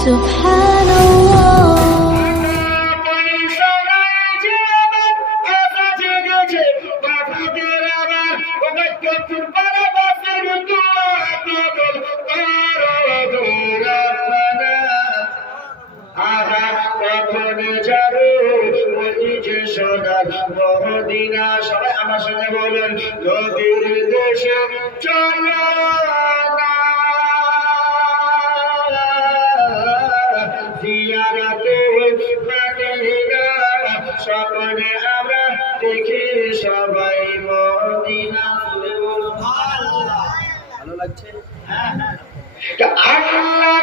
Subhanallah. Medina সবাই আমার সঙ্গে বলেন নবীর দেশে চলো না জিয়ারতে মদিনা স্বপ্নে আমরা দেখি সবাই মদিনা ভালো লাগছে আল্লাহ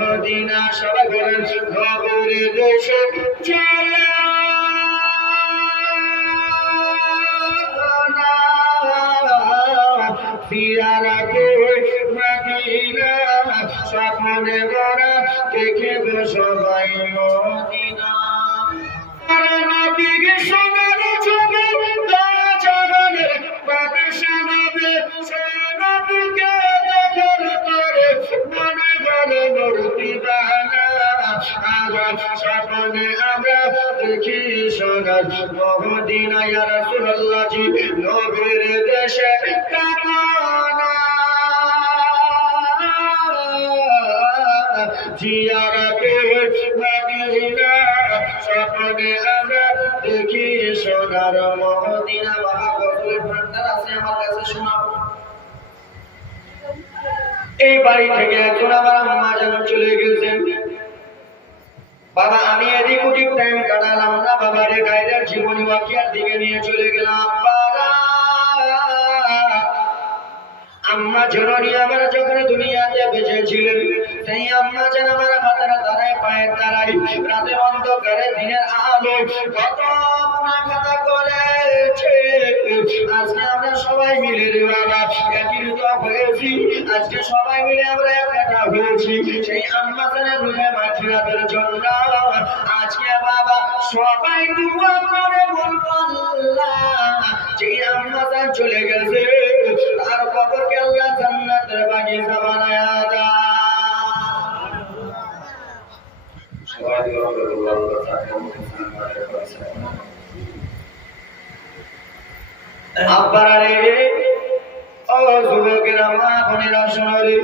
মদিনা সবাই বলেন নবীর দেশে চলো না জিয়ারতে মদিনা স্বপ্নে মোরা দেখিব সবাই মদিনা নবীর সোনার ছবি জাগানের বাদশা নবী সেই নবীকে দেখার পরে মনে গেল মূর্তি বানা স্বপ্নে আমরা দেখি সোনার মদিনা ইয়া রাসূলুল্লাহ জি নবীর দেশে কামনা জিয়ারতে মদিনা স্বপ্নে আমরা দেখি সোনার মদিনা বাবা গজলের ভান্ডার আছে আমার কাছে শোনাবো এই বাড়ি থেকে একজন আমার আম্মা যেন চলে গেছেন বাবা আমি এদিক ওদিক টাইম কাটালাম না বাবারে গায়ের জীবনী বাকিয়ার দিকে নিয়ে চলে গেলাম বাবা আম্মা জননী আমার যখন দুনিয়াতে বেঁচে ছিলেন সেই আম্মা যেন আমার হাতের দ্বারায় পায়ের দ্বারাই রাতের অন্ধকারে দিনের আলো কত কথা করেছে আজকে আমরা সবাই মিলে রে বাবা একত্রিত হয়েছি আজকে সবাই মিলে আমরা একটা হয়েছি সেই আম্মা জানের রুহে মাগফিরাতের জন্য আজকে বাবা সবাই দোয়া করে বলবো আল্লাহ যে আম্মা জান চলে গেছে তার কবরকে আল্লাহ জান্নাতের বাগিচা বানায়া দাও সবাই দোয়া করে আল্লাহ আব্বারে ও যুবকেরা মা বোনেরা শোনো রে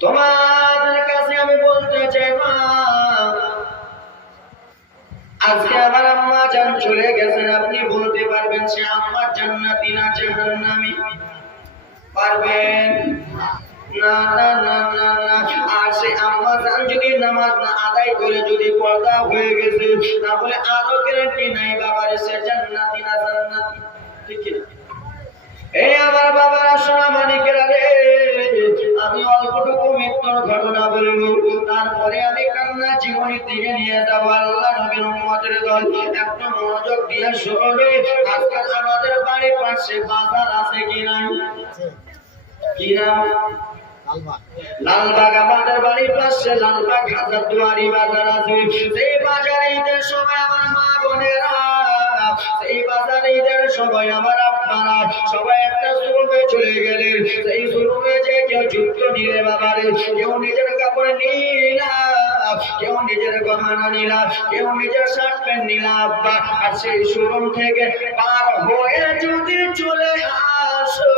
তোমাদের কাছে আমি বলতে চাই মা আজকে আমার আম্মা জান চলে গেছেন আপনি বলতে পারবেন সে আম্মা জান্নাতি না জাহান্নামী পারবেন না না না না না আর সে আম্মা জান যদি নামাজ না আদায় করে যদি পর্দা হয়ে গেছে তাহলে আরো গ্যারান্টি নাই বাবারে সে জান্নাতি না জান্নাতি ঠিক কি এই আমার বাবারা সোনা মানিকেরা রে আমি অল্পটুকু মৃত্যুর ঘটনা বলবো তারপরে আমি কান্না জীবনী দিকে নিয়ে যাবো আল্লাহ নবীর উম্মতের দল একটু মনোযোগ দিয়ে শোনো আজকাল আমাদের বাড়ির পাশে বাজার আছে কি নাই কি নাম লালবাগ আমাদের বাড়ির পাশে লালবাগ হাজারদুয়ারি বাজার আছে সেই বাজারে ঈদের সময় আমার মা বোনেরা এই বাজারে ঈদের সময় আমার আপনারা সবাই একটা শোরুমে চলে গেলেন সেই শোরুমে যে কেউ যুক্ত নিলে বাবারে কেউ নিজের কাপড় নিলা কেউ নিজের গহনা নিলা কেউ নিজের শার্ট প্যান্ট নিলা আব্বা আর সেই শোরুম থেকে পার হয়ে যদি চলে আসো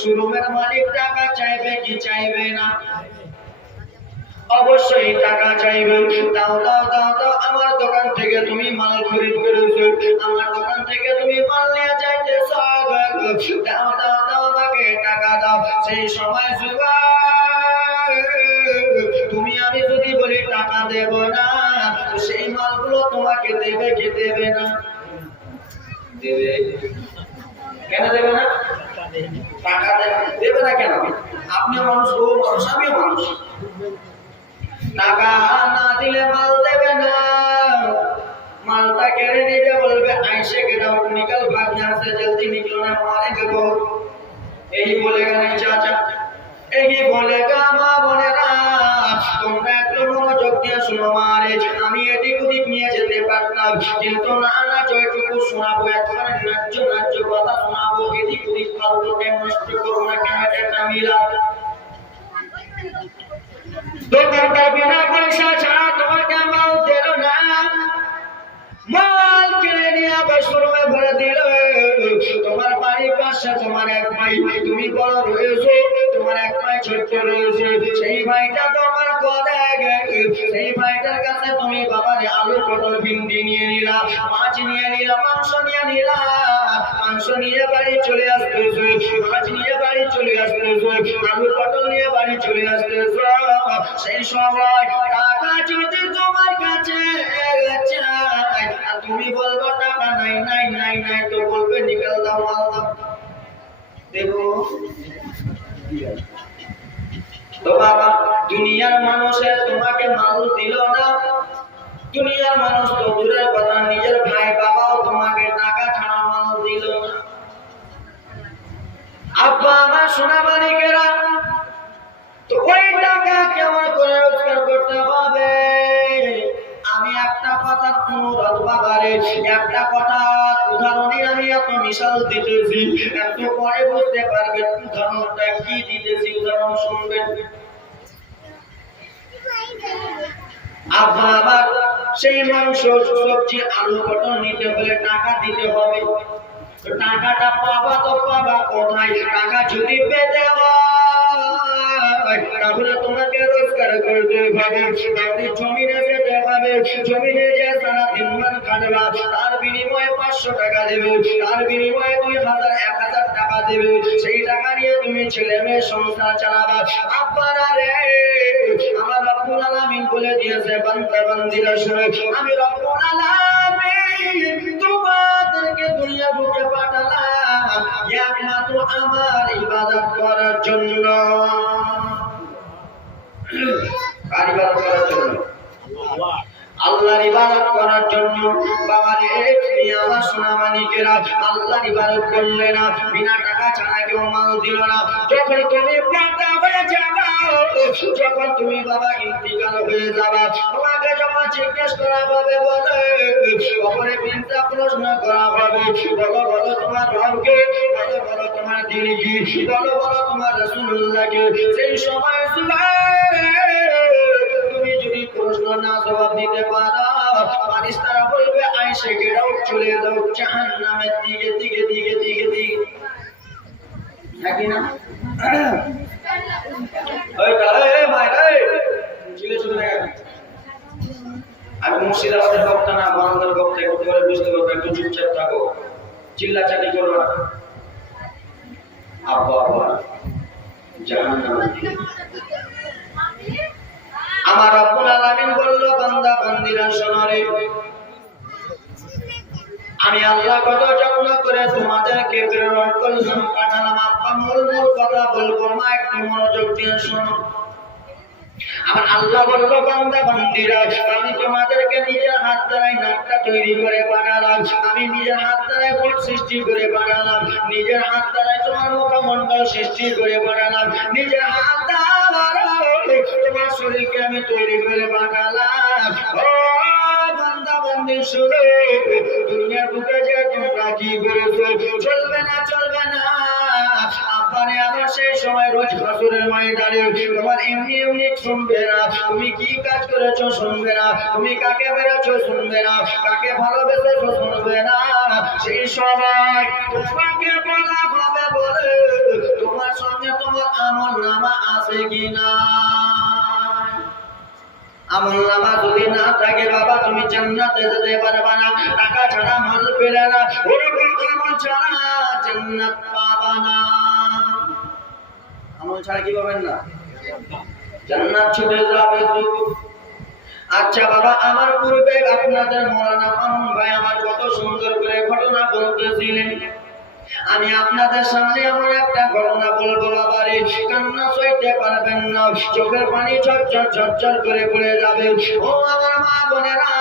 শোরুমের মালিক টাকা চাইবে কি চাইবে না অবশ্যই টাকা চাইবে দাও দাও দাও দাও আমার দোকান থেকে তুমি মাল খরিদ করেছো আমার দোকান থেকে তুমি মাল নিয়ে যাইতেছ দাও দাও দাও আমাকে টাকা দাও সেই সময় তুমি আমি যদি বলি টাকা দেব না সেই মালগুলো তোমাকে দেবে কি দেবে না দেবে কেন দেবে না টাকা দেবে না কেন আপনিও মানুষ ও মানুষ আমিও মানুষ টাকা না দিলে মাল দেবে না मालता केड़े नीचे बोलबे आइसे के डाउट निकल भाग यहाँ से जल्दी निकलो ना मारे देखो यही बोलेगा नहीं चाचा এই বলে গামা বোনেরা তোমরা একটু মনোযোগ দিয়ে শোনো মারে, আমি এদিক ওদিক নিয়ে যেতে পারতাম, কিন্তু না না জয়টুকু শোনাবো, একবারে ন্যায্য ন্যায্য কথা শোনাবো, এদিক ওদিক ফালতু টাইম নষ্ট করবো না, কেন এটা মিলা দোকানদার বিনা পয়সা ছাড়া তোমাকে মাল দিল না, মাল কিনে নিয়ে আবার শোরুমে ভরে দিল। তোমার বাড়ির পাশে তোমার এক ভাই, তুমি বড় রয়েছো, তোমার এক ভাই ছোট্ট রয়েছে, সেই ভাইটা তোমার কথা সেই ভাইটার কাছে তুমি বাবার আলু পটল ভিন্ডি নিয়ে নিলা, মাছ নিয়ে নিলা, মাংস নিয়ে নিলা, মাংস নিয়ে বাড়ি চলে আসতেছো, মাছ নিয়ে বাড়ি চলে আসতেছো, আলু পটল নিয়ে বাড়ি চলে আসতেছো। সেই সময় টাকা যদি তোমার কাছে চাই আর তুমি বলবো টাকা নাই নাই নাই নাই, তো বলবে নিকাল দাও মাল দাও, দেখো। তো বাবা দুনিয়ার মানুষে তোমাকে মাল দিল না, দুনিয়ার মানুষ তো দূরের কথা, নিজের ভাই বাবাও তোমাকে টাকা ছাড়া মাল দিল না। আব্বা আমার সোনা মানিকেরা, তো ওই টাকা কেমন করে রোজগার করতে হবে? আমি একটা কথা অনুরোধ বাবারে, একটা কথা উদাহরণে আমি এত মিশাল দিতেছি, একটু পরে বুঝতে পারবেন উদাহরণটা কি দিতেছি, উদাহরণ শুনবেন। আবার সেই মাংস সবজি আলু পটল নিতে হলে টাকা দিতে হবে, টাকাটা পাবা তো পাবা কোথায়? টাকা যদি পেতে হয় তাহলে তোমাকে রোজগার করতে হবে, তাহলে জমিনে যেতে হবে, জমিনে যে সারা দিন মান কাটবা, তার বিনিময়ে 500 টাকা দেবে, তার বিনিময়ে 2000 1000 টাকা দেবে, সেই টাকা নিয়ে তুমি ছেলে মেয়ে সংসার চালাবা। আপনারা রে আমার রব্বুল আলামিন বলে দিয়েছে, বান্দা বান্দিরা শুনো, আমি রব্বুল আলামিন তোমাদেরকে দুনিয়া বুকে পাঠালাম একমাত্র আমার ইবাদত করার জন্য। কার ইবাদত করার জন্য? আল্লাহর ইবাদত করার জন্য। বাবা রে আমার সোনা মানিকেরা, আল্লাহর ইবাদত করলে না, বিনা টাকা ছাড়া কেউ মাল দিল না। যখন তুমি পাতা হয়ে যাবা, যখন তুমি বাবা ইন্তিকাল হয়ে যাবা, তোমাকে যখন জিজ্ঞেস করা হবে, বলে কবরে চিন্তা প্রশ্ন করা হবে, বলো বলো তোমার রবকে, বলো বলো তোমার দিন কি, বলো বলো তোমার রাসূলুল্লাহকে। সেই সময় তুমি যদি প্রশ্ন না জবাব দিতে পারো, ফারিস্তারা বলবে আয়েশা গেরাও চলে যাও জাহান্নামের দিকে দিকে দিকে দিকে দিকে, নাকি না? আমি মুর্শিদাবাদের বক্তা না, বাংলার বক্তা, একটু পরে বুঝতে পারবো, একটু চুপচাপ থাকো, চিল্লাচাল্লি করবো না। আব্বা আব্বা জাহান্নামের দিকে। আমার রব্বুল আলামিন বলল, বান্দা বান্দিরা শোনো রে, আমি আল্লাহ কত যত্ন করে তোমাদেরকে প্রেরণ করলাম, পাঠালাম। আব্বা মূল কথা বলবো, মা একটু মনোযোগ দিয়ে শোনো। আমার আল্লাহ বলল, বান্দা বান্দিরা, আমি তোমাদেরকে নিজের হাত দ্বারাই নাকটা তৈরি করে পাঠালাম, আমি নিজের হাত দ্বারাই মুখ সৃষ্টি করে পাঠালাম, নিজের হাত দ্বারাই তোমার মুখমণ্ডল সৃষ্টি করে পাঠালাম, নিজের হাত দ্বারাই তোমার শরীরকে আমি তৈরি করে পাঠালাম। ও বান্দা বান্দি শুনো, দুনিয়ার বুকে যে তোমরা কি করেছো, চলবে না চলবে না। আব্বারে আমার সেই সময় রোজ হাসরের ময়দানে তোমার এমনি এমনি শুনবে না, তুমি কি কাজ করেছো শুনবে না, তুমি কাকে বেড়েছো শুনবে না, কাকে ভালোবেসেছো শুনবে না। সেই সময় তোমাকে বলা হবে, বলে তোমার সঙ্গে তোমার আমল নামা আছে কিনা। আমল নামা যদি না থাকে বাবা, তুমি জান্নাতে যেতে পারবে না। টাকা ছাড়া মাল পেলে না, ওরকম আমল ছাড়া জান্নাত পাবা না। আমল ছাড়া কি পাবেন না? জান্নাত ছুটে যাবে তো। আচ্ছা বাবা, আমার পূর্বে আপনাদের মৌলানা মামুন ভাই আমার কত সুন্দর করে ঘটনা বলতেছিলেন, আমি আপনাদের সামনে এমন একটা ঘটনা বলবো বাবা রে, কান্না সইতে পারবেন না, চোখের পানি ঝরঝর ঝরঝর করে পড়ে যাবে। ও আমার মা বোনেরা,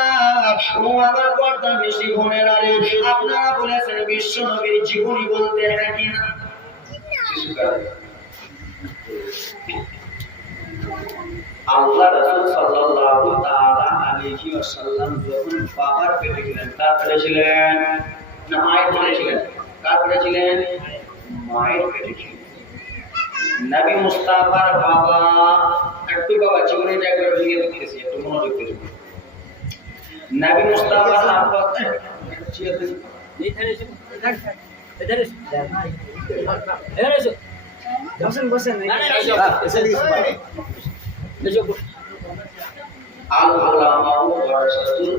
ও আমার পর্দা মিশি বোনেরা রে, আপনারা বলেছেন বিশ্ব নবীর জীবনী বলতে, হ্যাঁ কি না? আল্লাহ রাসূল সাল্লাল্লাহু তাআলা আলাইহি ওয়াসাল্লাম যখন বাবার পেটে ছিলেন, কার পেটে ছিলেন? না মায়ের পেটে ছিলেন। কার পেটে ছিলেন? মায়ের পেটে ছিলেন। নবী মুস্তাফার বাবা, একটু বাবা জীবনীটা একবার ভেঙে দিতেছি, একটু মনোযোগ দিয়ে শুনুন। নবী মুস্তাফার আব্বা আল উলামাউ ওয়ারাসাতুল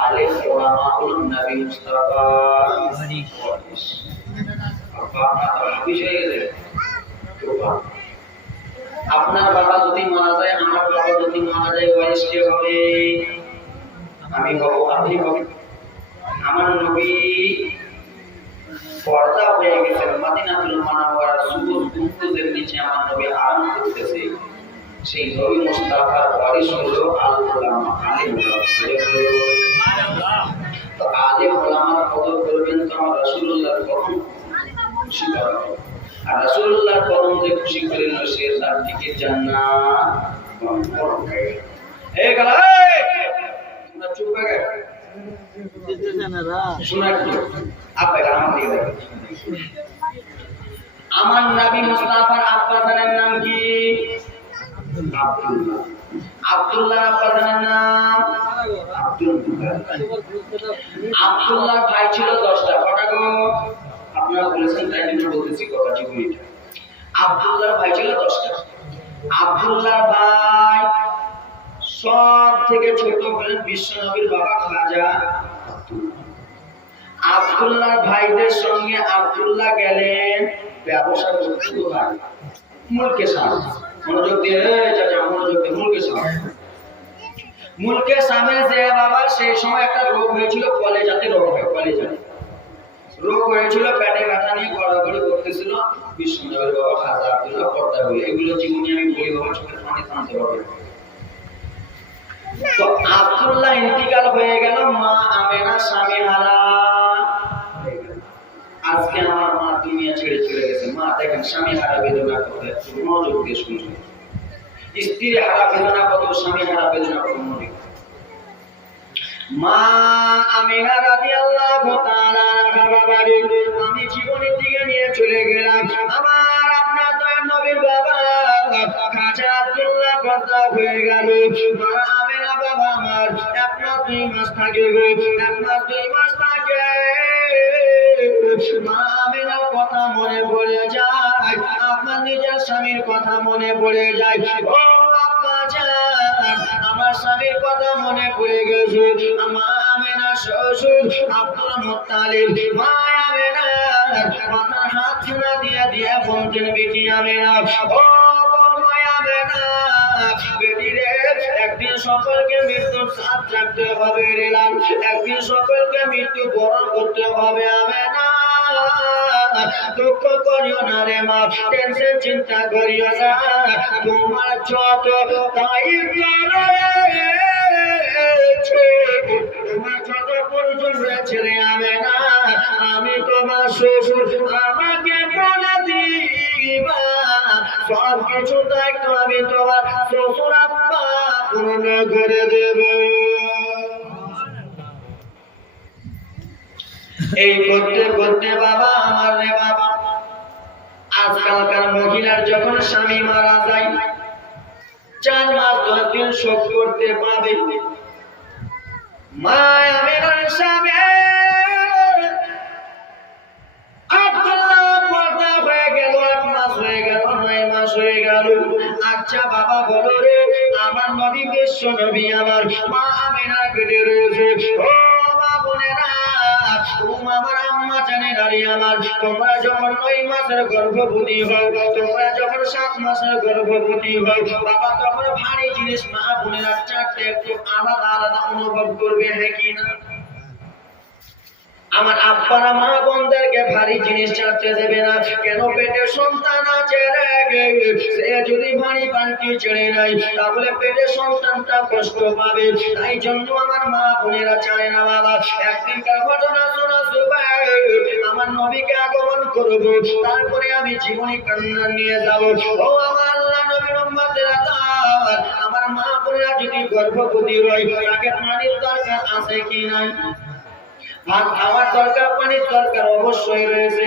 আলিম উলামাউল নবী মুস্তাফা ওয়ারিস। আপনার বাবা যদি মারা যায়, আমার বাবা যদি মারা যায়, ওয়ারিস কে হবে? আমি হব, আপনি হবেন। আমার নবী পর্দা হয়ে গেছেন, মদিনাতুল মুনাওয়ারা সবুজ গম্বুজের নিচে আমার নবী আরাম করতেছে। সেই নবী মুস্তাফার ওয়ারিস হলো আল উলামা, আলিম উলামা। তো আলিম উলামার কদর করবেন তো আমার রাসূলুল্লাহর কদম খুশি করা হবে। আর রাসূলুল্লাহর কদম যে খুশি করেন সে তার থেকে জান্নাত এই গেল। তোমরা চুপ করে শোনা একটু আপনারা আমার দিকে দেখেন। আমার নবী মুস্তাফার আব্বা জানের নাম কি? আব্দুল্লাহ। আব্দুল্লাহর আব্বা জানের নাম আব্দুল্লাহ। আব্দুল্লাহর ভাই ছিল 10টা। কটা গো? আপনারা বলেছেন তাই জন্য বলতেছি কথা জীবনীটা। আব্দুল্লাহর ভাই ছিল 10টা। আব্দুল্লাহর ভাই সব থেকে ছোট হলেন বিশ্বনবীর বাবা খাজা আব্দুল্লাহ। আব্দুল্লাহর ভাইদের সঙ্গে আব্দুল্লাহ গেলেন ব্যবসা করতে দুবাই। মুলকে শাম, মনোযোগ দিয়ে চাচা মনোযোগ দিয়ে, মুলকে শাম। মুলকে শামে যে বাবা সেই সময় একটা রোগ হয়েছিল, কলেজাতে রোগ হয়, কলেজাতে রোগ হয়েছিল, পেটে ব্যথা নিয়ে গড়াগড়ি করতেছিল। বিশ্বনবীর বাবা খাজা আব্দুল্লাহ পর্দা হয়ে, এগুলো জীবনে আমি বলি বাবা, চোখের পানি থামতে পারবে। তো আব্দুল্লাহ ইন্তিকাল হয়ে গেল, মা আমেনা স্বামী হারা। আজকে আমার মা দুনিয়া ছেড়ে চলে গেছে। মা দেখেন স্বামী হারা বেদনা কত, মনোযোগ দিয়ে শুনছেন। স্ত্রী হারা বেদনা কত, স্বামী হারা বেদনা কত, মনোযোগ। মা আমিনা রাদিয়াল্লাহু তাআলা বাবারে আমি জীবনের দিকে নিয়ে চলে গেলাম। আমার আপনার দয়ার নবীর বাবা খাজা আব্দুল্লাহ পর্দা হয়ে গেল। মা আমিনা বাবা আমার 1-2 মাস থাকে, 1-2 মাস থাকে। মা আমিনার কথা মনে পড়ে যায়, আপনার নিজের স্বামীর কথা মনে পড়ে যায়। ও আব্বা জান, আমার স্বামীর কথা মনে পড়ে গেছে। মা আমিনার শ্বশুর আব্দুল মুত্তালিব মা আমিনার মাথার হাত ছাড়া দিয়ে দিয়ে বলতেন, বেটি আমিনা, ও মা আমিনা, বেটি রে, একদিন সকলকে মৃত্যুর সাথ রাখতে হবে রে লাল, একদিন সকলকে মৃত্যু বরণ করতে হবে। আমিনা দুঃখ করিও না রে মা, টেনশন চিন্তা করিও না, তোমার যত দায়িত্ব রয়েছে, তোমার যত প্রয়োজন রয়েছে রে আমিনা, আমি তোমার শ্বশুর, আমাকে বলে দিবা, সব কিছু দায়িত্ব আমি তোমার শ্বশুর আব্বা পূর্ণ করে দেব। এই করতে করতে বাবা আমার রে বাবা, আজকালকার মহিলার যখন স্বামী মারা যায় 4 মাস 10 দিন শোক করতে পাবে। মা আমিনার স্বামী আব্দুল্লাহ পর্দা হয়ে গেল, 8 মাস হয়ে গেল, 9 মাস হয়ে গেল। আচ্ছা বাবা বলো রে, আমার নবী বিশ্ব নবী আমার মা আমিনার পেটে রয়েছে। ও মা বোনেরা, আমার আম্মা জানেন আরে আমার, তোমরা যখন 9 মাসের গর্ভবতী হও, তোমরা যখন 7 মাসের গর্ভবতী হও, বাবা তখন ভারী জিনিস মা বোনেরা 4টে একটু আলাদা আলাদা অনুভব করবে, হ্যাঁ কি না? আমার আব্বারা মা বোনদেরকে ভারী জিনিস চাচ্ছে দেবে না কেন? পেটে সন্তান আছে রে, সে যদি ভারী পাল্টি ছেড়ে নাই তাহলে পেটে সন্তানটা কষ্ট পাবে। তাই জন্য আমার মা বোনেরা চায় না বাবা। একদিনকার ঘটনা শোনা, আমার আমার নবীকে আগমন করব, তারপরে আমি জীবনী কান্না নিয়ে যাব। ও আমার আল্লাহ নবীর উম্মতেরা, আমার মা বোনেরা যদি গর্ভবতী হয় তাকে পানির দরকার আছে কি নাই? ভাত খাওয়ার দরকার, পানির দরকার অবশ্যই রয়েছে।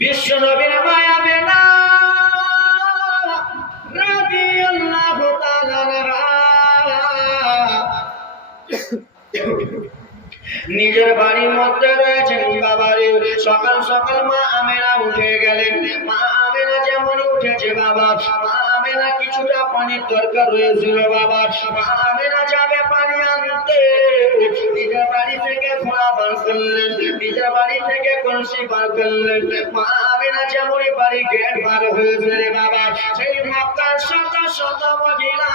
বিশ্ব নবীর মায়া বেনা রাদিয়াল্লাহু তাআলা নিজের বাড়ির মধ্যে রয়েছেন বাবারে। সকাল সকাল মা আমেনা উঠে গেলেন। মা আমেনা যেমন উঠেছে বাবা, মা আমেনা কিছুটা পানির দরকার রয়েছিল বাবা। মা আমেনা যাবে পানি আনতে, নিজের বাড়ি থেকে ঘোড়া বার করলেন, নিজের বাড়ি থেকে কলসি বার করলেন। মা আমেনা যেমনই বাড়ি গেট বার হয়েছে রে বাবা, সেই মক্কার শত শত মহিলা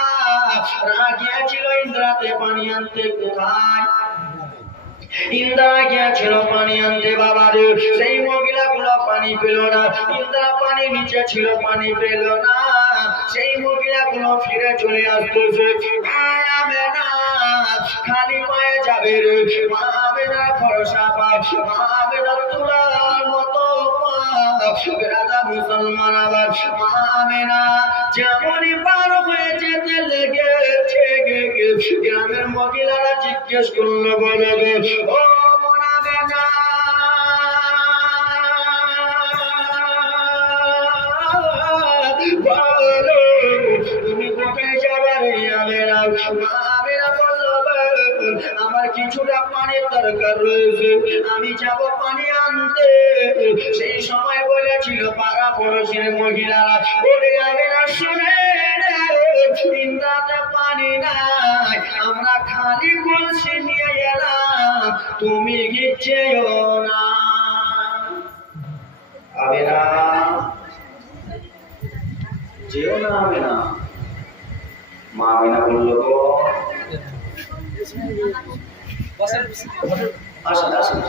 গিয়েছিল ইন্দ্রাতে পানি আনতে। কোথায়? ইন্দ্রা গিয়েছিল পানি আনতে বাবারে। সেই মহিলাগুলো পানি পেল না, ইন্দ্রা পানি নিচে ছিল, পানি পেল না। সেই মহিলাগুলো ফিরে চলে আসতেছে। খালি পায়ে যাবে রে, মা আমেনা ভরসা পায়, মা আমেনা তুলার মতো রাধা মুসলমান। আবার মা আমেনা যেমনই পার হয়ে যেতে লেগেছে, গ্রামের মহিলারা জিজ্ঞেস করলো, বলে ও মন আমেনা, বলো তুমি কোথায় যাবার? আমেনা বললো, আমার কিছুটা পানির দরকার রয়েছে, আমি যাব পানি আনতে। সেই সময় বলেছিল পাড়া পড়োশির মহিলারা, বলে আমেনা শুনে ইন্দ্রাতে পানি নাই, আমরা খালি কলসি নিয়ে এলাম, তুমি গিয়েও না। আমেনা যেও না, আমেনা। মা আমেনা বললো, আসেন আসেন।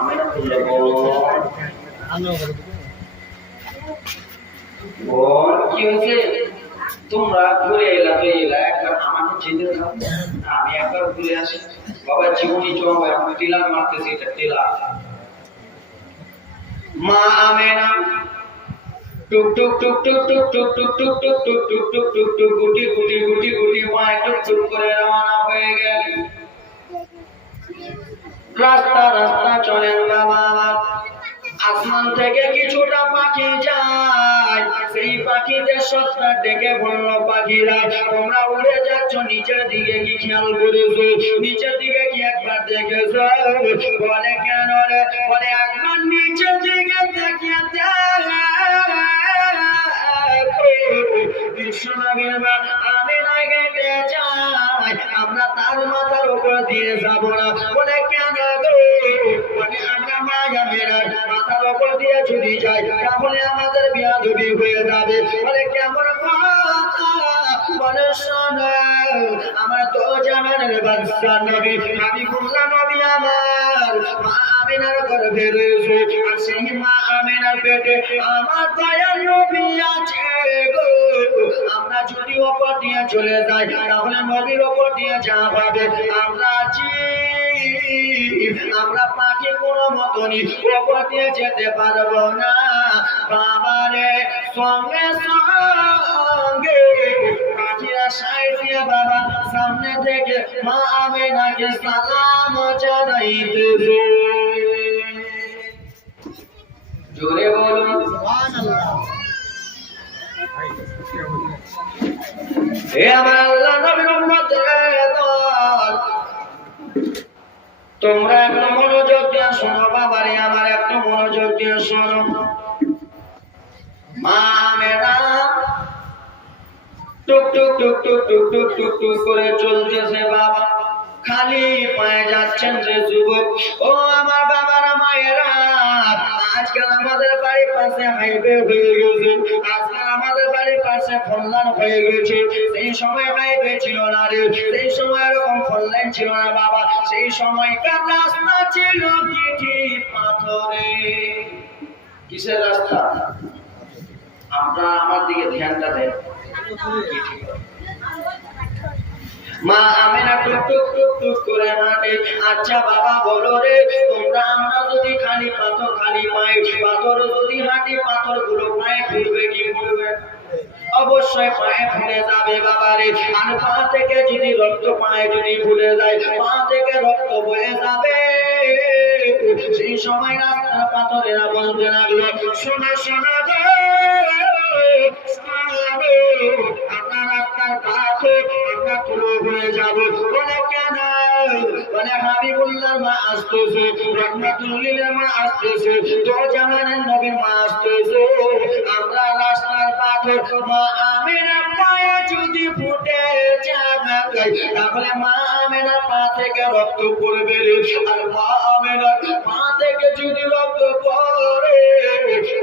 আমেনা বললো, বোন কি হয়েছে? তোমরা ঘুরে এলা তো এলা, একবার আমাকে যেতে দাও, আমি একবার ঘুরে আসি। বাবা জীবনী জমা এখন টিলার মারতেছি, এটা টিলা। মা আমেনা টুক টুক টুক টুক টুক টুক টুক টুক টুক টুক টুক টুক টুক টুক গুটি গুটি গুটি গুটি পায়ে টুক টুক করে রওনা হয়ে গেল। রাস্তা রাস্তা চলেন বাবা। আসমান থেকে কিছুটা পাখি যায়, সেই পাখিদের সত্তা ডেকে বলল, পাখিরা তোমরা উড়ে যাচ্ছ, নিচের দিকে কি খেয়াল করেছো? নিচের দিকে কি একবার দেখেছো? বলে কেন রে? বলে একবার নিচের দিকে দেখিয়ে আমরা তার মাথার উপর দিয়ে যাবো না। বলে কেন গো? বলে আমরা মায়ামের মাথার উপর দিয়ে যদি যাই তাহলে আমাদের বিয়াদবি হয়ে যাবে। বলে কেমন কথা? বলে শোনো, আমার তো জামানের বাদশা নবী হাবিবুল্লাহ নবী আমার মা আমেনার গর্ভে রয়েছে, আর সেই মা আমেনার পেটে আমার দয়ার নবী আছে গো। আমরা যদি ওপর দিয়ে চলে যাই তাহলে নবীর ওপর দিয়ে যা পাবে আমরা আমরা পাখি কোনো মতনই ওপর দিয়ে যেতে পারবো না। বাবারে সঙ্গে সঙ্গে পাখিরা সাইড দিয়ে বাবা সামনে থেকে মা আমেনাকে সালাম জানাইতেছে। জোরে বলুন সুবহানাল্লাহ। হে আমার আল্লাহ নবীর উম্মতরা, তোমরা একটু মনোযোগ দিয়ে শোনো বাবারে, আমার একটু মনোযোগ দিয়ে শোনো। মা আমেনা টুক টুক টুক টুক টুক টুক টুক টুক করে চলতেছে বাবা, খালি পায়ে যাচ্ছেন যে যুবক। ও আমার বাবারা মায়েরা, আজকাল আমাদের বাড়ির পাশে হাইওয়ে হয়ে গেছে, আজকাল আমাদের বাড়ির পাশে ফোনলাইন হয়ে গেছে। সেই সময় হাইওয়ে ছিল না রে, সেই সময় এরকম ফোনলাইন ছিল না বাবা। সেই সময়কার রাস্তা ছিল গিটি পাথরে। কিসের রাস্তা? আপনারা আমার দিকে ধ্যানটা দেন। মা আমেনা টুক টুক টুক টুক করে হাঁটে। আচ্ছা বাবা বলো রে, তোমরা আমরা যদি খালি পায়ে পাথর যদি হাঁটি, পাথরগুলো পায়ে ফুলবে কি ফুলবে? অবশ্যই পায়ে ফুলে যাবে বাবা রে। আর পা থেকে যদি রক্ত পায়ে যদি ফুলে যায়, পা থেকে রক্ত বয়ে যাবে। সেই সময় রাস্তার পাথরেরা বলতে লাগলো, শোনো শোনো গো, আপনার রাস্তার পাথর আমরা তুলে হয়ে যাবো। বলে কেন? বলে হাবিবুল্লাহর মা আসতেছে, রহমাতুল্লিলের মা আসতেছে, তো জাহানের নবীর মা আসতেছে। আমরা রাস্তার পাথর মা আমেনার পায়ে যদি ফুটে যায়, তাহলে মা আমেনার পা থেকে রক্ত পড়বে। আর মা আমেনার পা থেকে যদি রক্ত পড়ে,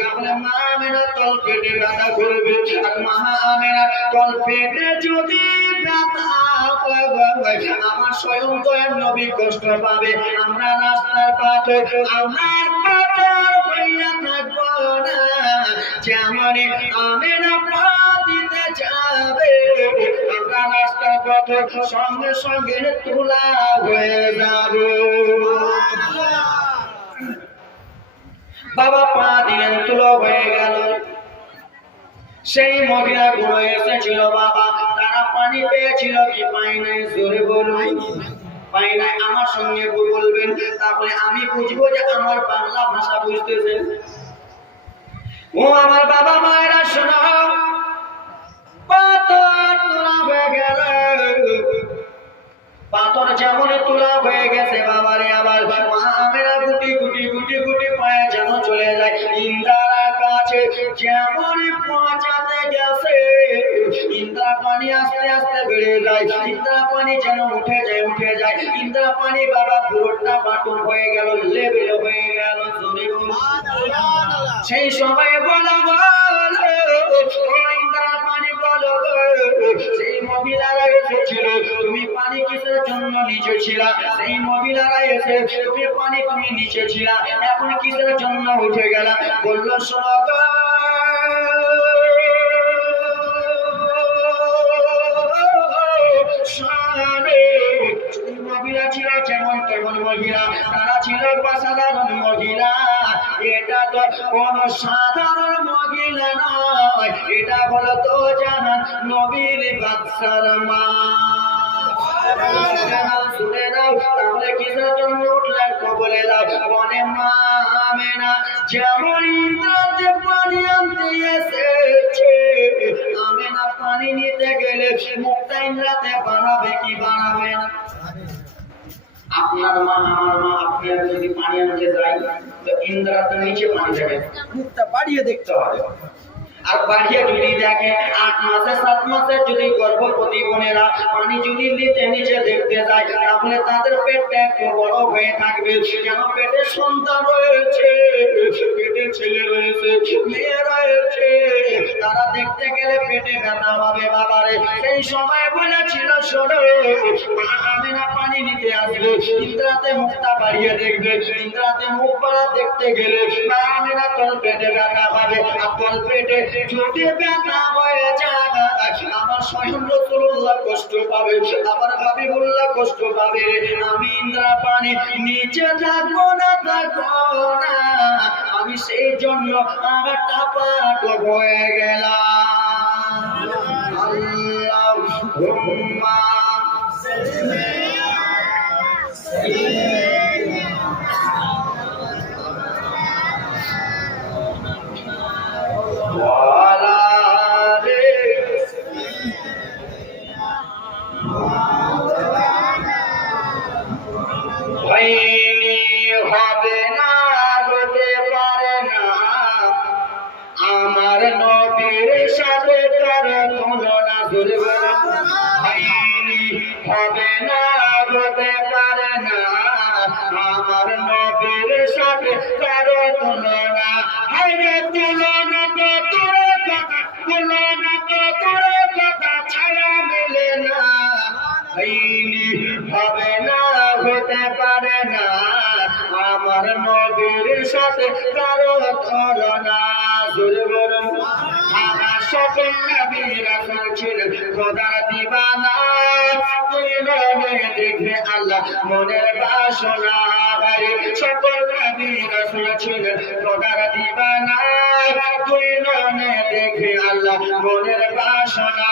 তাহলে মা আমেনার তল পেটে ব্যথা করবে। আর মা আমেনার তল পেটে যদি ব্যথা, আমার স্বয়ং দয়ার নবী কষ্ট পাবে। আমরা রাস্তার পাথর, আমার পাথর হইয়া থাকবো না। যেমন আমেনা পা দিতে যাবে, আমরা রাস্তার পাথর সঙ্গে সঙ্গে তোলা হয়ে যাব। বাবা পা দিলেন, তুলো হয়ে গেল। সেই মহিলা গুলো এসেছিল বাবা, তারা পানি পেয়েছিল কি পাই নাই? জোরে বলুন, পাই নাই। আমার সঙ্গে বলবেন, তাহলে আমি বুঝবো যে আমার বাংলা ভাষা বুঝতেছেন। ও আমার বাবা মায়েরা শোনো, পাথর তোলা হয়ে গেল। পাথর যেমন তোলা হয়ে গেছে বাবারে, আবার মা আমেনা গুটি গুটি গুটি গুটি পায়ে যেন চলে যায় ইন্দ্রার কাছে। যেমন পৌঁছাতে গেছে, ইন্দ্রা পানি আস্তে আস্তে বেড়ে যায়। ইন্দ্রা পানি যেন উঠে যায়। ইন্দ্রা পানি বাবা পুরোটা বাটন হয়ে গেল, লেবেল হয়ে গেল। সেই সময় বলো ইন্দ্রা পানি বলো, সেই মহিলারা এসেছিল, তুমি পানি কিসের জন্য নিচে ছিল? সেই মহিলারা এসে, তুমি পানি তুমি নিচে ছিল, এখন কিসের জন্য উঠে গেল? বললো শোনো গো, মহিলা ছিল যেমন তেমন মহিলা, তারা ছিল সাধারণ মহিলা। এটা তো কোন সাধারণ মহিলা নয়, এটা হলো তো জাহান নবীর বাদশার মা। শুনে নাও, তাহলে কিসের জন্য উঠলেন তো বলে দাও। বনে মা আমেনা যেমন ইন্দ্রতে পানি আনতে এসেছে, আমেনা পানি নিতে গেলে মুখটা ইন্দ্রাতে বাড়াবে কি বাড়াবে না? আপনার মা আমার মা, আপনার যদি পানি আনতে যাই, তো ইন্দ্রাতে নিচে পানি যাবে, মুখটা বাড়িয়ে দেখতে হবে। আর বাড়িয়ে যদি দেখে 8 মাসে 7 মাসে যদি গর্ভবতী বোনেরা পানি যদি নিচে দেখতে যায়, তাহলে তাদের পেটটা একটু বড় হয়ে থাকবে। কেন? পেটে সন্তান রয়েছে, পেটে ছেলে রয়েছে, মেয়ে রয়েছে, তারা দেখতে গেলে পেটে ব্যথা হবে বাবারে। সেই সময় বলেছিল শোনো, আমেনা পানি নিতে আসবে, ইন্দ্রাতে মুখটা বাড়িয়ে দেখবে। ইন্দ্রাতে মুখ বাড়া দেখতে গেলে আমেনা তল পেটে ব্যথা হবে। আর তল পেটে যদি ব্যথা হয়ে যায়, আমার স্বয়ং রাসূলুল্লাহ কষ্ট পাবে, আমার হাবিবুল্লাহ কষ্ট পাবে। আমি ইন্দ্রা পানি নিচে থাকবো না, আমি সেই জন্য আমার টাপাট হয়ে গেলাম। আল্লাহুম্মা হবে না, হতে পারে না, আমার নবীর সাথে তার তুলনা। হবে না, হতে পারে না, আমার নবীর সাথে তার তুলনা। হায়রে তুলনা তো তোর কথা, তুলনা তো তোর কথা ছাড়া মেলে না। হবে না, হতে পারে না, আমার নবীর সাথে কারো তুলনা। সকল নবী রাসূল ছিলেন খোদার দিওয়ানা দুই নয়নে দেখে আল্লাহ মনের বাসনা সকল নবী রাসূল ছিলেন খোদার দিওয়ানা দুই নয়নে দেখে আল্লাহ মনের বাসনা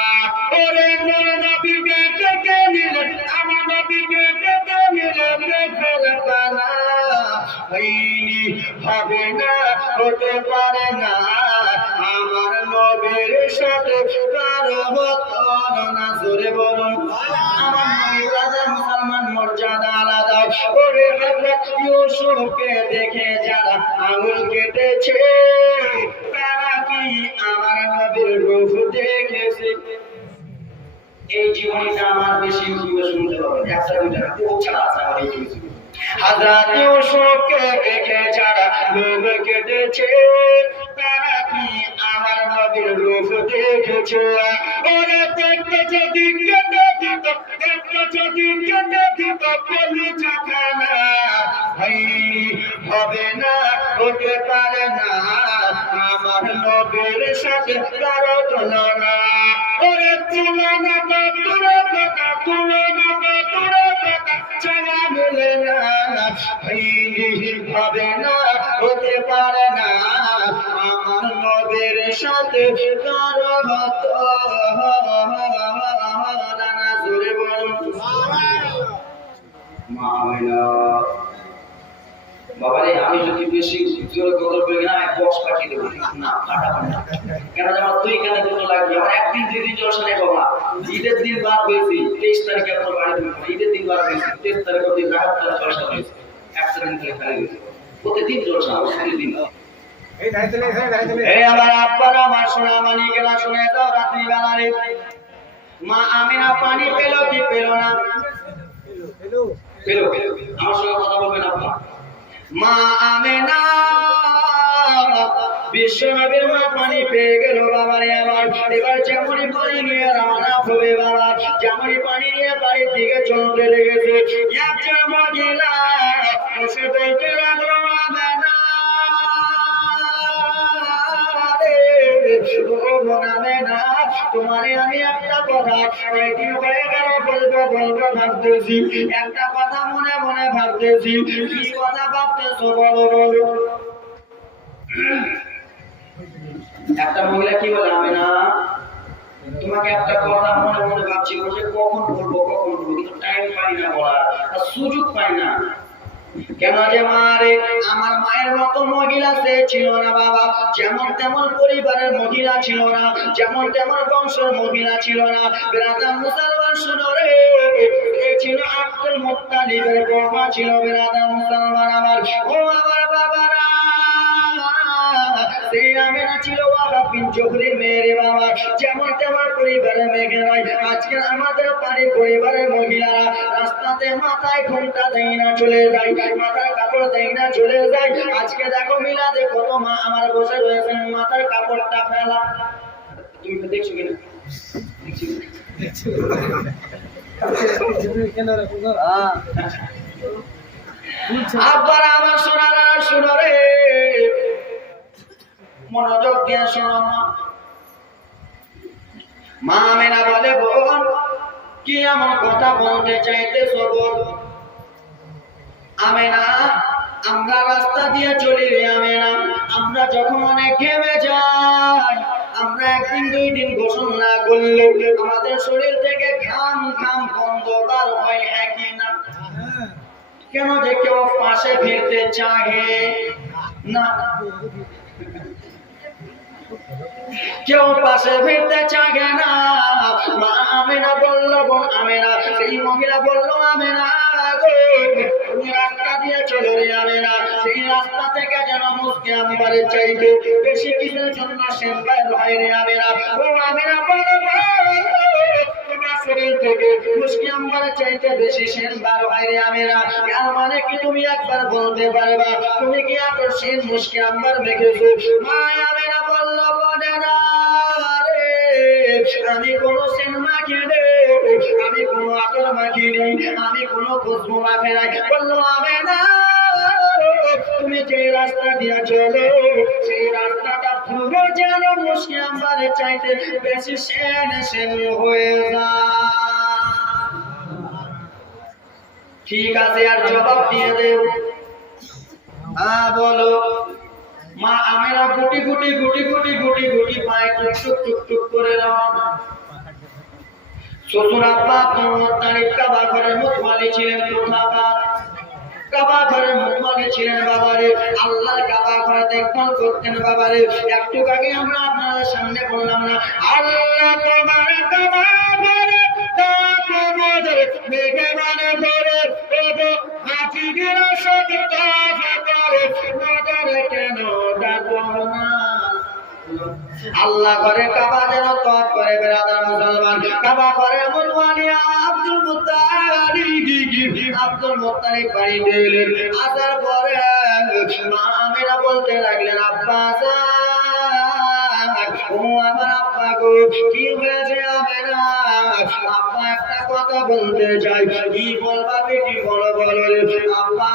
ওরে মোর নবীকে ডেকে নিলেন আমার নবীকে ডেকে নিলেন দেখের পানা হইনি হবে না হতে পারে না আমার নবীর সাথে কারো হতো না জোরে বলুন আমার নবী রাজা মুসলমান মর্যাদা আলাদা ওরে হযরত ইউসুফকে দেখে যারা আঙুল কেটেছে তারা কি আমার নবীর রূপ দেখেছে এই জীবনটা আমার বেশি শুনতে হবে একটা দুইটা খুব ছাড়া আছে আমার এই জীবন হযরত ইউসুফকে দেখে যারা লোভ কেটেছে তারা কি আমার নবীর রূপ দেখেছে ওরে দেখতে যদি কেটে দিত দেখতে যদি কেটে দিত বলি জানা হবে না হতে পারে না আমার নবীর সাথে কারো তুলনা ওরে তুলনা তো দূরে কথা তুলনা তো দূরে কথা ছায়া মিলে না হবে না হতে পারে না আমার নবীর সাথে কারো হতো না জোরে বলুন মামিনা বাবারে আমি যদি বেশি জোরে কথা বলি না আমি বক্স কাটিয়ে দেবো না কাটাবো না কেন আমার দুই কানে দুটো লাগবে আমার একদিন দুদিন জলসা নেই বাবা ঈদের দিন বার হয়েছি 23 তারিখে আপনার বাড়ি ঈদের দিন বার হয়েছি 23 তারিখে দিন রাত জলসা হয়েছে একটা দিন থেকে খালি গেছে প্রতিদিন জলসা প্রতিদিন এই আমার আব্বারা আমার সোনা মানিকেরা শুনে দাও রাত্রি বেলারে মা আমিনা পানি পেল কি পেল না পেল আমার সঙ্গে কথা বলবেন আপা মা আমিনা বিশ্বনবীর মা পানি পেয়ে গেল বাবারে আমার এবার যেমনই পানি নিয়ে রওনা হবে বাবা যেমনই পানি নিয়ে বাড়ির দিকে চলতে লেগেছে একজন মহিলা এসে বলতে লাগলো আমিনা তোমারে আমি একটা কথা কয়েকদিন হয়ে গেল বলবো ভাবতেছি একটা কথা মনে মনে ভাবতেছি কি কথা ভাবতেছো বলো বলো একটা মহিলা কি বলে আমি না তোমাকে একটা কথা মনে মনে ভাবছি বলে কখন বলবো কিন্তু টাইম পাই না বলার সুযোগ পাই না কেন যে মারে আমার মায়ের মতো মহিলা সে ছিল না বাবা যেমন তেমন পরিবারের মহিলা ছিল না যেমন তেমন বংশের মহিলা ছিল না বেরাদার মুসলমান শুনো রে এ ছিল আব্দুল মুত্তালিবের বৌমা ছিল বেরাদার মুসলমান আমার ও আমার বাবারা সেই আমেনা ছিল ওয়াহাব বিন জুহরির মেয়ে বাবা যেমন তেমন পরিবারের মেয়ে নয় আজকে আমাদের পরিবারের মহিলারা রাস্তাতে মাথায় ঘোমটা দেয় না চলে যায় মাথার কাপড় দেয় না চলে যায় আজকে দেখো মিলাদে কত মা আমার বসে রয়েছেন মাথার কাপড়টা ফেলা তুমি তো দেখছো কিনা আব্বারা আমার সোনারা শোনো রে মনোযোগ দিয়ে শোনো মা আমেনা বলে বোন কি আমার কথা বলতে চাইতেছো বল আমেনা আমরা রাস্তা দিয়ে চলি রে আমেনা আমরা যখন অনেক ঘেমে যাই আমরা একদিন দুই দিন গোসল না করলে আমাদের শরীর থেকে ঘাম ঘাম গন্ধ বার হয় একই না কেন যে কেউ পাশে ফিরতে চাহে না কেউ পাশে ফিরতে চাহে না মা আমেনা বললো বোন আমেনা সেই মহিলা বললো আমেনা তুমি রাস্তা দিয়ে চলে রে আমেনা সেই রাস্তা থেকে যেন মুসকে আমবারে চাইতে বেশি কিছুর জন্য সেনবার হয় রে আমেনা ও আমেনা বলো তোমার শরীর থেকে মুসকে আমবারে চাইতে বেশি সেনবার হয় রে আমেনা এর মানে কি তুমি একবার বলতে পারবা তুমি কি এত সেন মুসকে আমবার মেখেছো মা আমেনা বললো বোনে না আমি কোনো সিনেমা কিনে আমি কোনো আতর মাখিনি আমি কোনো খুশবু মাখে নাই বললো আমেনা তুমি যে রাস্তা দিয়ে চলো সেই রাস্তাটা পুরো যেন মুসলিমবারে চাইতে বেশি সেন হয়ে যায়। ঠিক আছে, আর জবাব দিয়ে দেব। হ্যাঁ বলো। মা আমেরা গুটি গুটি গুটি গুটি গুটি গুটি পায়ে টুক টুক টুক টুক করে রওনা। শ্বশুর আব্বা আব্দুল মুত্তালিব কাবা ঘরের মুতওয়ালি ছিলেন। কাবা ঘরের মুতওয়ালি ছিলেন বাবারে। আল্লাহর কাবা ঘরে দেখভাল করতেন বাবারে। একটু আগে আমরা আপনাদের সামনে বললাম না, আল্লাহ তোমার কাবা ঘরে তোমাদের মেঘে মানে ধরে ওগো হাজিদের সৎকার করে নগরে কেন ডাকো না। আল্লাহ করে কাবা যেন তওয়াফ করে বেরাদার মুসলমান। কাবা করে মুতওয়ালি আব্দুল মুত্তালিব বাড়িতে এলেন। আসার পরে মা আমেরা বলতে লাগলেন, আব্বা ও আমার আব্বা গো, কি হয়েছে আমেরা? আব্বা একটা কথা বলতে চাই। কি বলবা বেটি, বলো বলো। আব্বা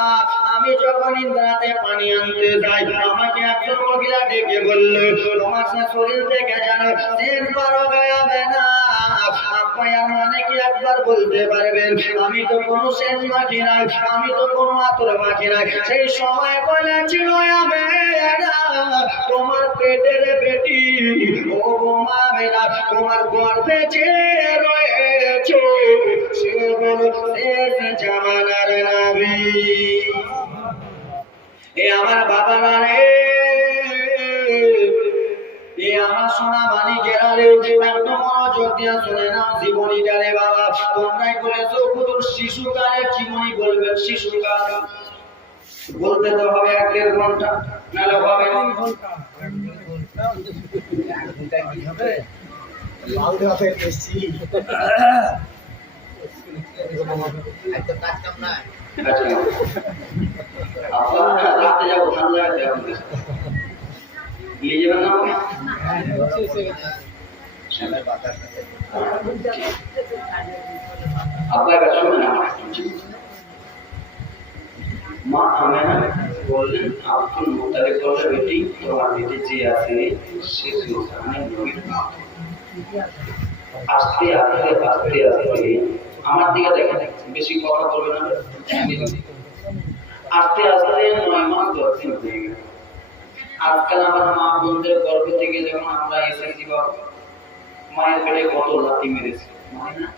আমি যখন ইন্দ্রাতে পানি আনতে যাই, আমাকে একজন মহিলা ডেকে বলল, তোমার শরীর থেকে যেন সেন পারো গায়াবে না। আব্বা মানে কি একবার বলতে পারবেন? আমি তো কোনো সেন মাখি নাই, আমি তো কোনো আতর মাখি নাই। সেই সময় বলেছিল আমেরা, তোমার পেটের বেটি ও গোমা মেরা তোমার গর্ভে যে রয়েছে সে হলো শেষ জামানার নবী। এ আমার বাবারা রে, এ আমার সোনা মানিকেরা রে, একদম মনোযোগ দিয়ে শুনে নাও জীবনীটা রে বাবা। তোমরাই বলেছো পুতুল শিশুকালে জীবনী বলবেন। শিশুকাল বলতে তো হবে 1-1.5 ঘন্টা, নাহলে হবে না। লাল দেওয়াতে বেশি একদম কাজ কাম না। আচ্ছা আপনারা রাতে যাবো, ঠান্ডা যাবো, নিয়ে যাবেন না আমাকে? আপনার কাছে শুনুন, মা আমেনা বললেন, আব্দুল মুত্তালিব বললেন, বেটি তোমার বেটি যে আছে সে সুলতানের নবীর মা। আস্তে আস্তে আস্তে আস্তে আমার দিকে দেখেন, বেশি কথা বলবে না। আস্তে আস্তে 9 মাস 10 দিন হয়ে গেল। আজকাল আমার মা বোনদের গর্ভ থেকে যখন আমরা এসেছি বাবা, মায়ের পেটে কত লাথি মেরেছে মনে না?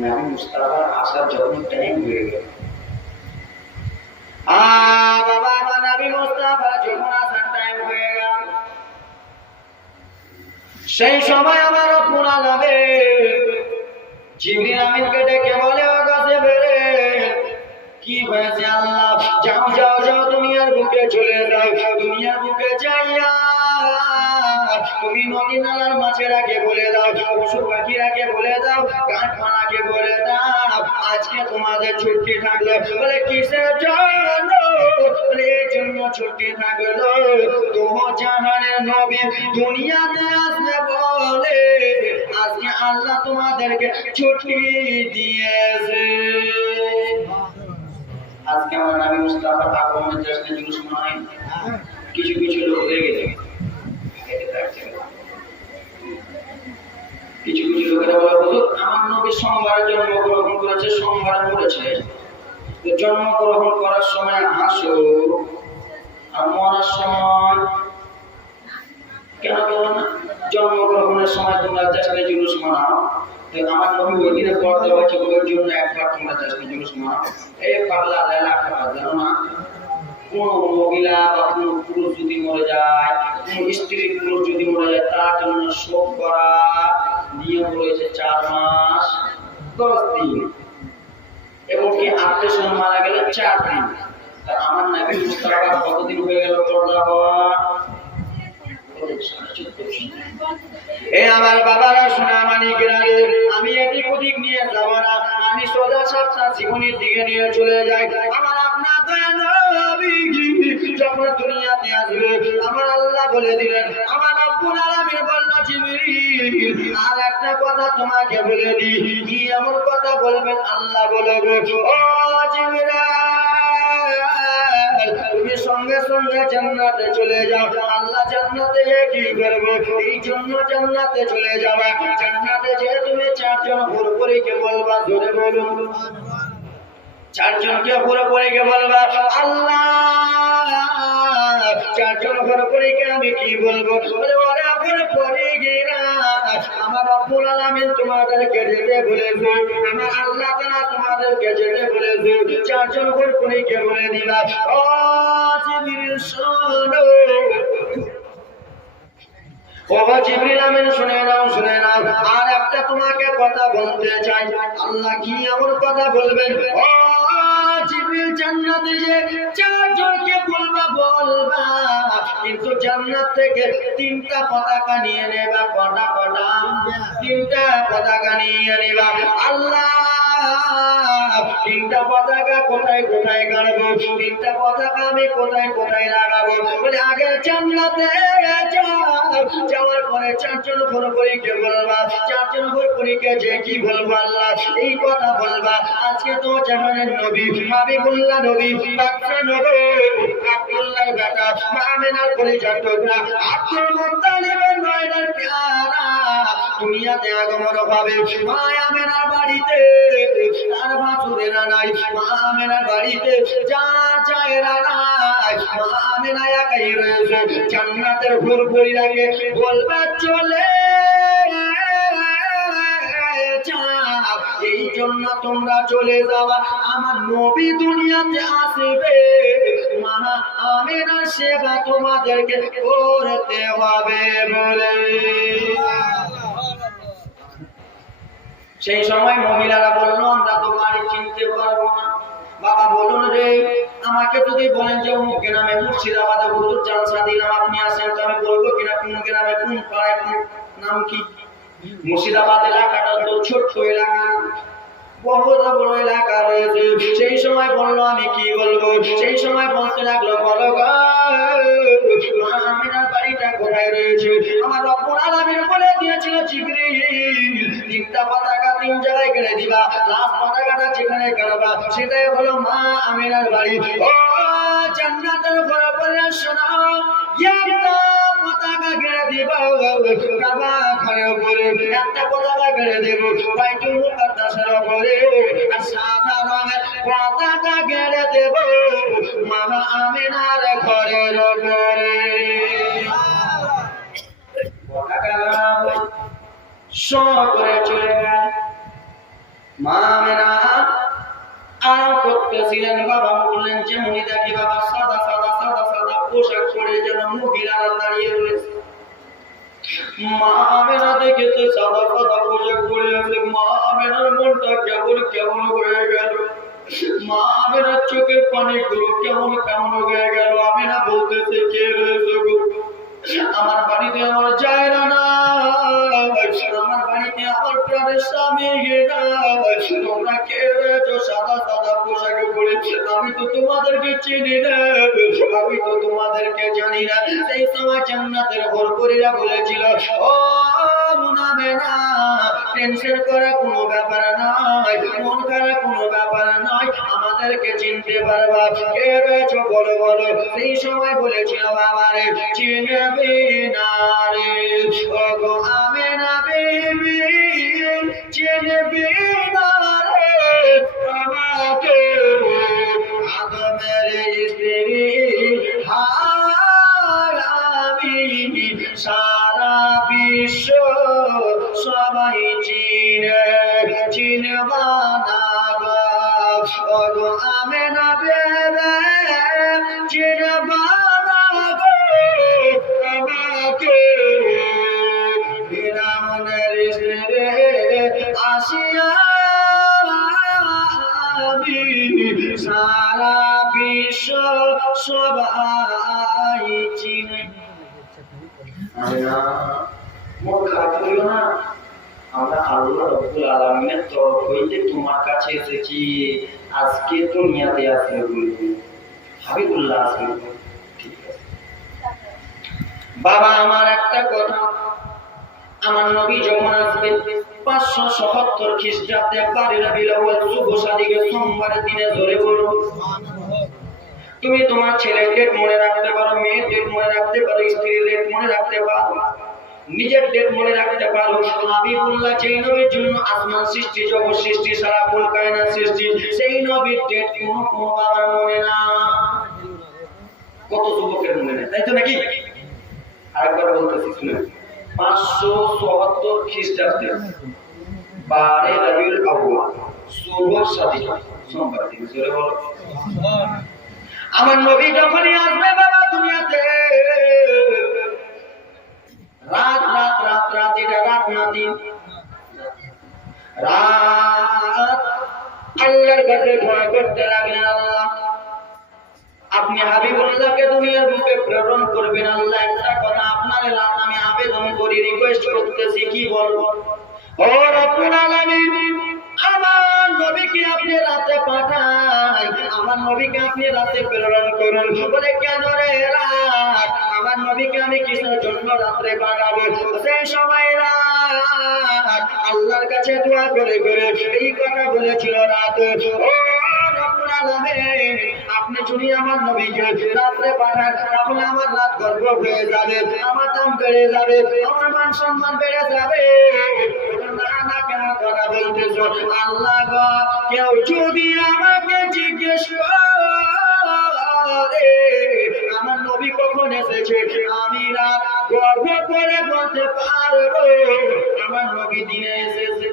নবী মুস্তাফা আসার যখন টাইম হয়ে গেল, বাবা নবী মুস্তাফা যখন আসার টাইম হয়ে গেল, সেই সময় আমার রব্বুল আলামিন জিবরিল আমিনকে ডেকে বলে, ও গাছে বেরে কি হয়েছে? আল্লাহ যাও যাও যাও দুনিয়ার বুকে চলে যাও, দুনিয়ার বুকে যাইয়া তুমি নদী নালার মাছেরাকে বলে দাও, পশু পাখিরাকে বলে দাও, গাছপালাকে বলে দাও আজকে তোমাদের ছুটি থাকলো। বলে কিসের জন্য? এর জন্য ছুটি থাকলো, তোমার জাহানের নবী দুনিয়াতে আসবে বলে আজকে আল্লাহ তোমাদেরকে ছুটি দিয়েছে। আজকে আমার নবী মুস্তাফার আগমনের জশ্নে জুলুস মানাই। কিছু কিছু লোক লেগে কিছু কিছু লোকেরা বলে, হুজুর আমার নবী সোমবারে জন্মগ্রহণ করেছে, সোমবারে মরেছে, জন্মগ্রহণ করার সময় হাসো আর মরার সময় কেন বলো না? জন্মগ্রহণের সময় তোমরা জশ্নে জুলুস মানাও, আমার নবী ওই দিনে পর্দা হয়েছে ওই জন্য একবার তোমরা জশ্নে জুলুস মানাও। এই পাগলা লেলা খারাপ জানো না? কোন মহিলা বা কোন পুরুষ যদি মরে যায়, কোন স্ত্রী পুরুষ যদি মরে যায়, তার জন্য শোক করা নিয়ম রয়েছে 4 মাস 10 দিন, এবং কি আত্মীয় মারা গেলে 4 দিন। আমার নবী মুস্তাফা কতদিন হয়ে গেল পর্দা হওয়া? আমার বাবারা সোনা মানিকেরা, আমি এদিক ওদিক নিয়ে যাব না, আমি সোজা সাপটা জীবনের দিকে নিয়ে চলে যাই। আমার আপনার নবী যখন দুনিয়াতে আসবে, আমার আল্লাহ বলে দিলেন, আমার রব্বুল আলামিন বলল, জিবরিল আর একটা কথা তোমাকে বলে দিই। কি এমন কথা বলবেন? আল্লাহ বলবে, ও জিবরিল তুমি সঙ্গে সঙ্গে জান্নাতে চলে যাও। আল্লাহ জান্নাতে গিয়ে কি করবে? এই জন্য জান্নাতে চলে যাবা। জান্নাতে যে তুমি চারজন হুরপুরিকে বলবা, জোরে বলুন, চারজনকে হুরপুরিকে বলবা আল্লাহ, চারজন হুরপুরিকে আমি কি বলবো? বলে ওরে হুরপুরিরা, আমার রব্বুল আলামিন তোমাদেরকে যেতে বলেছে, আমার আল্লাহ তাআলা তোমাদেরকে যেতে বলেছে। চারজন হুরপুরিকে বলে দিবা, ও জিবরিল শোনো, ও জিবরিল আমিন শুনে নাও, শুনে নাও। আর একটা তোমাকে কথা বলতে চাই। আল্লাহ কি এমন কথা বলবেন? ও জিবরিল, জান্নাতে যে চারজনকে বলবা, বলবা, কিন্তু জান্নাত থেকে তিনটা পতাকা নিয়ে নেবা। কটা কটা? তিনটা পতাকা নিয়ে নেবা। আল্লাহ, তিনটা পতাকা কোথায় কোথায় গাড়বো? তিনটা পতাকা আমি কোথায় কোথায় লাগাবো? বলে আগে জান্নাতে যাওয়ার পরে চারজন হুরপুরিকে বলবা, চারজন হুরপুরিকে যে কি বলবো? আল্লাহ এই কথা বলবা, আজকে তো জাহানের নবী হাবিবুল্লাহ নবী বাদশা নবী আব্দুল্লাহর বেটা আমিনার কলিজার টুকরা আব্দুল মুত্তালিবের নয়নের পেয়ারা দুনিয়াতে আগমন হবে। মা আমিনার বাড়িতে তার ভাসুরেরা নাই, মা আমিনার বাড়িতে যা চায়রা নাই, মা আমিনা একাই রয়েছে। জান্নাতের হুরপুরিরাকে বলবা চলে যাও, এই জন্য তোমরা চলে যাওয়া। আমার নবী দুনিয়াতে আসবে, মা আমিনার সেবা তোমাদেরকে করতে হবে বলে। সেই সময় মহিলারা বললো, আমরা তো বাড়ি চিনতে পারবো না। বাবা বলুন রে, আমাকে যদি বলেন যে অমুক গ্রামে মুর্শিদাবাদে হুজুর জালসা দিলাম, আপনি আসেন, তো আমি বলবো কিনা কোন গ্রামে কোন পাড়ায় কোন নাম কি? মুর্শিদাবাদ এলাকাটা তো ছোট্ট এলাকা, বহুত বড় এলাকা রয়েছে। সেই সময় বললো আমি কি বলবো? সেই সময় বলতে লাগলো, বলো গো আমিনার বাড়িটা কোথায় রয়েছে? আমার রব্বুল আলামিন বলে দিয়েছিল জিবরিল, তিনটা পতাকা তিন জায়গায় গেড়ে দিবা। লাস্ট পতাকাটা যেখানে গাড়বা সেটাই হলো মা আমিনার বাড়ি। ও জান্নাতের ঘরে বলে শোনাও, একটা পতাকা গেড়ে দিবা কাবা ঘরের উপরে, একটা পতাকা গেড়ে দেব বাইতুল মুকাদ্দাসের উপরে, আর সাদা রঙের পতাকা গেড়ে দেব মা আমিনার ঘরের উপরে। পতাকা করে চলে গেল। মা আমিনা আরাম করতেছিলেন। বাবা বললেন যে মুনি দেখি বাবা সাদা সাদা সাদা সাদা পোশাক পরে যেন মহিলারা দাঁড়িয়ে রয়েছে। মা আমিনা দেখেছে সাদা সাদা পোশাক পরে আছে। মা আমিনার মনটা কেমন কেমন হয়ে গেল। মা আমিনার চোখের পানিগুলো কেমন কেমন হয়ে গেল। আমিনা বলতেছে, কে রয়েছে গো? আমার বাড়িতে আমার জায়গা না, আমার বাড়িতে আমার প্রাণের স্বামী তোমরা কে রয়েছো সাদা সাদা পোশাকে পরে? আমি তো তোমাদেরকে চিনি না, আমি তো তোমাদেরকে জানি না। সেই সময় জান্নাতের হুরপুরিরা বলেছিল, ও মুনাবে না, টেনশন করা কোনো ব্যাপার নয়, মন খারাপ কোনো ব্যাপার নয়, আমাদেরকে চিনতে পারবা। কে রয়েছো বলো বলো। সেই সময় বলেছিল, বাবারে চিনবে না রে, ও গো আমিনা বিবি চিনবে না রে আমাকে, আদমের স্ত্রী হায় আমি, সারা বিশ্ব সবাই চিনে, চিনবা না গো, ও গো আমিনা বিবি চিনবা না গো আমাকে, ফিরআউনের স্ত্রী আসিয়া আমি, সারা বিশ্ব সবাই চিনে। আমিনা মন খারাপ করিও না, আমরা আল্লাহ রাব্বুল আলামিনের তরফ হইতে তোমার কাছে এসেছি। আজকে দুনিয়াতে আসবে বলবি হাবিবুল্লাহ আসবে। ঠিক আছে বাবা, আমার একটা কথা, আমার নবী যখন আসবেন 577 খ্রিস্টাব্দে 12 রবিউল আউয়াল শুভ সাদিকে সোমবারের দিনে ধরে বলুন তুমি তোমার ছেলের ডেট মনে রাখতে পারো, মেয়ের ডেট মনে রাখতে পারো, স্ত্রীর ডেট মনে রাখতে পারো, নিজের ডেট মনে রাখতে পারো। হাবিবুল্লাহ যেই নবীর জন্য আসমান সৃষ্টি, জগৎ সৃষ্টি, সারা কুল কায়নাত সৃষ্টি, সেই নবীর ডেট কোনো বাবার মনে না। কত যুবকের মনে নেই, তাই তো নাকি? আরেকবার বলতেছি শুনে, 574 খ্রিস্টাব্দে 12 রবিউল আউয়াল শুভ স্বাধীনতা সোমবার দিন, জোরে বলো। আমার নবী যখনই আসবে বাবা দুনিয়াতে, রাত রাত রাত রাত, এটা রাত না দিন, রাত। আল্লাহর কাছে দোয়া করতে লাগলেন, আল্লাহ আপনি হাবিবুল্লাহকে দুনিয়ার বুকে প্রেরণ করবেন। আল্লাহ একটা কথা আপনার রাত আমি আবেদন করি, রিকোয়েস্ট করতেছি, কি বলবো? ও রব্বুল আলামিন, আমার নবীকে আপনি রাতে পাঠান, আমার নবীকে আপনি রাতে প্রেরণ করুন। বলে কেন রে রাত? আমার নবীকে আমি কিসের জন্য রাত্রে পাঠাবো? সেই সময় রাত আল্লাহর কাছে দোয়া করে করে এই কথা বলেছিল রাত। ও রব্বুল আলামিন, আপনি যদি আমার নবীকে রাত্রে পাঠান, তাহলে আমার রাত গর্ব হয়ে যাবে, আমার দাম বেড়ে যাবে, আমার মান সম্মান বেড়ে যাবে। না কেন কথা বলতেছ? আল্লাহ গো, কেউ যদি আমাকে জিজ্ঞেস করে আমার নবী কখন এসেছে, আমি রাত গর্ব করে বলতে পারবো আমার নবী দিনে এসেছে।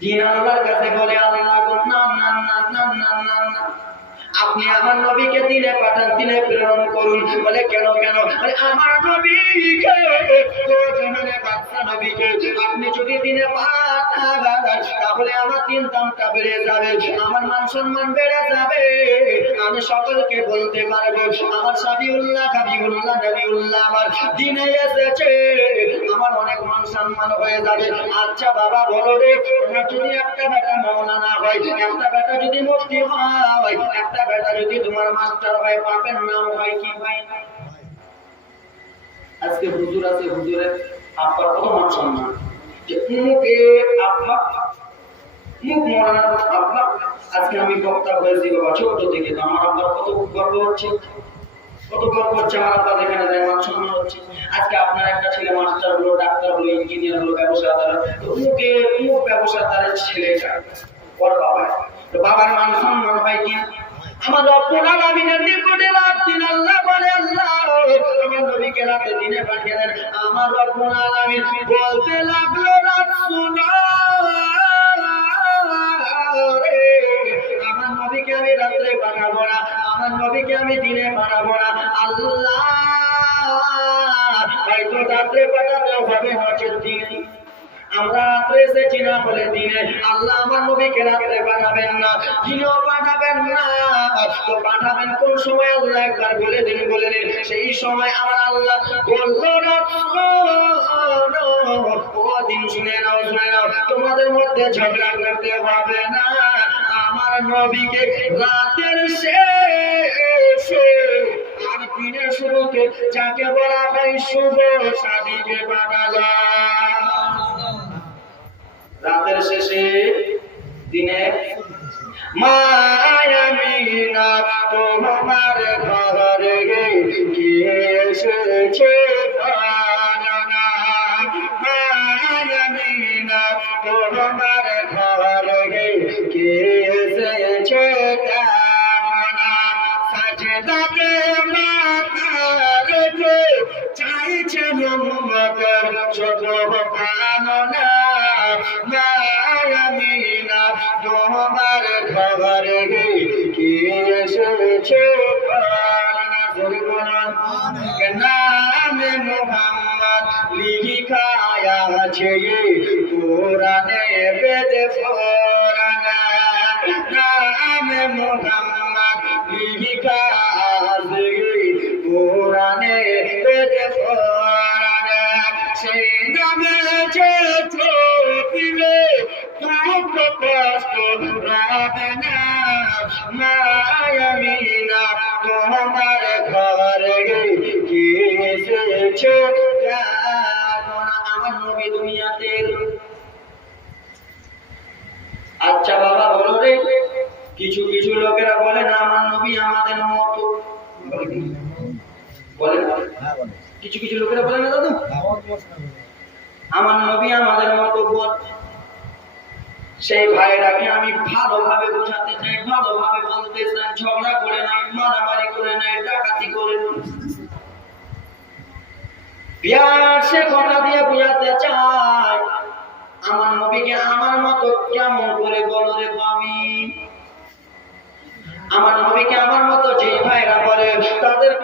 দিন আল্লাহর কাছে বলে, আল্লাহ গো, না না না না না না না, আপনি আমার নবীকে দিনে পাঠান, দিনে প্রেরণ করুন। বলে কেন কেন? আমার নবীকে, বাচ্চা নবীকে আপনি যদি দিনে পাঠান, তাহলে আমার দিন দামটা বেড়ে যাবে, আমার মান সম্মান বেড়ে যাবে, আমি সকলকে বলতে পারবো আমার সাবিউল্লাহ, হাবিবুল্লাহ, নবিউল্লাহ আমার দিনে এসেছে, আমার অনেক মান সম্মান হয়ে যাবে। আচ্ছা বাবা বলো রে, তোমার যদি একটা বেটা মাওলানা হয়, একটা বেটা যদি মুফতি হয়, একটা বেটা যদি তোমার মাস্টার হয়, বাপের নাম হয় কি হয়? আজকে হুজুর আছে, হুজুরের আব্বার কত মান সম্মান, যে মুখে আব্বা, মুখ মরানা আব্বা। আজকে আমি বক্তা হয়েছি বাবা ছোট থেকে, তো আমার আব্বার কত গর্ব হচ্ছে, কত গর্ব হচ্ছে, আমার আব্বা যেখানে যায় মান সম্মান হচ্ছে। আজকে আপনার একটা ছেলে মাস্টার হলো, ডাক্তার হলো, ইঞ্জিনিয়ার হলো, ব্যবসাদার, তো মুখে মুখ ব্যবসাদারের ছেলেটা ওর বাবা, তো বাবার মান সম্মান হয় কি? আমার রব্বুল আলামিনের নিকটে রাত দিন আল্লাহ বলে, আল্লাহ আমার নবীকে রাতে দিনে পাঠিয়ে দেন। আমার রব্বুল আলামিন বলতে লাগলো, রাত শুনো রে, আমার নবীকে আমি রাত্রে পাঠাবো না, আমার নবীকে আমি দিনে পাঠাবো না। আল্লাহ হয়তো রাত্রে পাঠাতে হবে, হচ্ছে দিনে। আমরা রাত্রে এসেছি না বলে দিনে, আল্লাহ আমার নবীকে রাত্রে পাঠাবেন না, দিনেও পাঠাবেন না, তো পাঠাবেন কোন সময়? আল্লাহ একবার বলে দিন, বলে দিন। সেই সময় আমার আল্লাহ বললো, ও দিন শুনে নাও, শুনে নাও, তোমাদের মধ্যে ঝগড়া করতে হবে না, আমার নবীকে রাতের শেষে আর দিনের শুরুতে যাকে বলা হয় শুভ সাদিকে পাঠালো। রাতের শেষে দিনে মায়ামিনা তোমার ঘরে কি এসেছে, মায়ামিনা তোমার ঘরে কি এসেছে, সাজদাতে মাথা রেখে চাইছেন উম্মতের ছোট কামনা, মায়ামিনা তোমার ঘরে কি এসেছে, নামে মুহাম্মদ লিখা আছে কোরআনে বেদে ফোরানা, নামে মুহাম্মদ লিখা আছে কোরআনে বেদে ফোরানা, সেই নামে যে দিলে দুঃখ কষ্ট হবে না, মায়ামিনা তোমার ঘরে কি এসেছে, আমার নবী দুনিয়াতে। আচ্ছা বাবা বলো রে, কিছু কিছু লোকেরা বলে না আমার নবী আমাদের মতো, বলে কিছু কিছু লোকেরা বলে না দাদু আমার নবী আমাদের মতো বল। সেই ভাইরাকে আমি ভালোভাবে বোঝাতে চাই, ভালোভাবে বলতে চাই, ঝগড়া করে নাই, মারামারি করে নাই, ডাকাতি করে নাই, বিয়ার সে কথা দিয়ে বোঝাতে চাই আমার নবীকে আমার মতো কেমন করে বলো রে আমি, আমার নবীকে আমার মতো যে